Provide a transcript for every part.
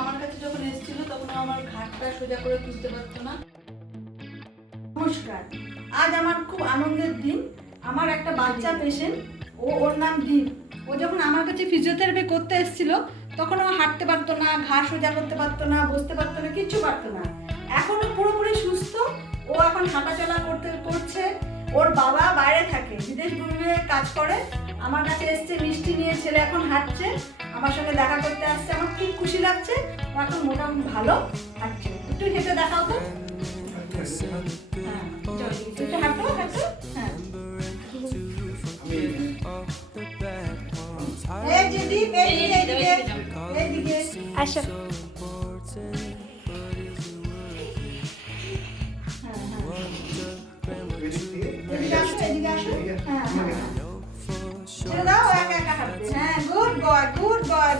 আমার কাছে যখন এসেছিল তখন আমার ঘাটটা সোজা করে তুলতে পারতো না। নমস্কার, আজ আমার খুব আনন্দের দিন। আমার একটা বাচ্চা পেশেন্ট, ওর নাম দীপ। ও যখন আমার কাছে ফিজিওথেরাপি করতে এসেছিল তখন ও হাঁটতে পারতো না, ঘা সোজা করতে পারতো না, বসতে পারতো না, কিচ্ছু পারতো না। এখন ও পুরোপুরি সুস্থ। ও এখন হাঁটাচলা করছে। ওর বাবা বাইরে থাকে, বিদেশ ভূমিতে কাজ করে। আমার কাছে এসছে মিষ্টি নিয়ে, ছেলে এখন হাঁটছে, আমার সঙ্গে দেখা করতে আসছে। আমার খুব খুশি লাগছে। ও এখন মোটামুটি ভালো হাঁটছে। একটু হেঁটে দেখাও তো। হ্যাঁ, একটু হাঁটো হাঁটো। হ্যাঁ, এই যে দীপ, এইদিকে আসো। এদিকে আসো। হ্যাঁ, ছেড়ে দাও, একা একা হাঁটবে। হ্যাঁ, গুড বয়, গুড বয়।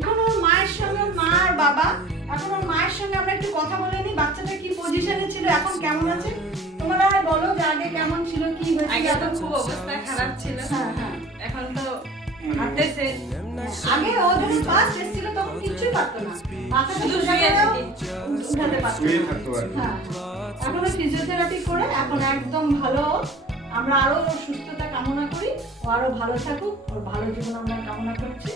এখন ওর মায়ের সঙ্গে, মা আর বাবা, এখন ওর মায়ের সঙ্গে আমরা একটু কথা বলে নিই। বাচ্চাটা কি পজিশনে ছিল, এখন কেমন আছে তোমরা বলো, যে আগে কেমন ছিল, কি হয়েছিল? আগে তো খুব অবস্থা খারাপ ছিল। হ্যাঁ, এখন তো হাঁটতেছে। আগে ও যখন ফার্স্ট এসেছিল তখন কিছুই পারতো না, মাথাটা শুধু সোজা শুয়ে করেও থাকে। উঠাতে পারতো না। হ্যাঁ, এখন ফিজিওথেরাপি করে এখন একদম ভালো। আমরা আরো সুস্থতা কামনা করি, ও আরো ভালো থাকুক, ওর ভালো জীবন আমরা কামনা করছি।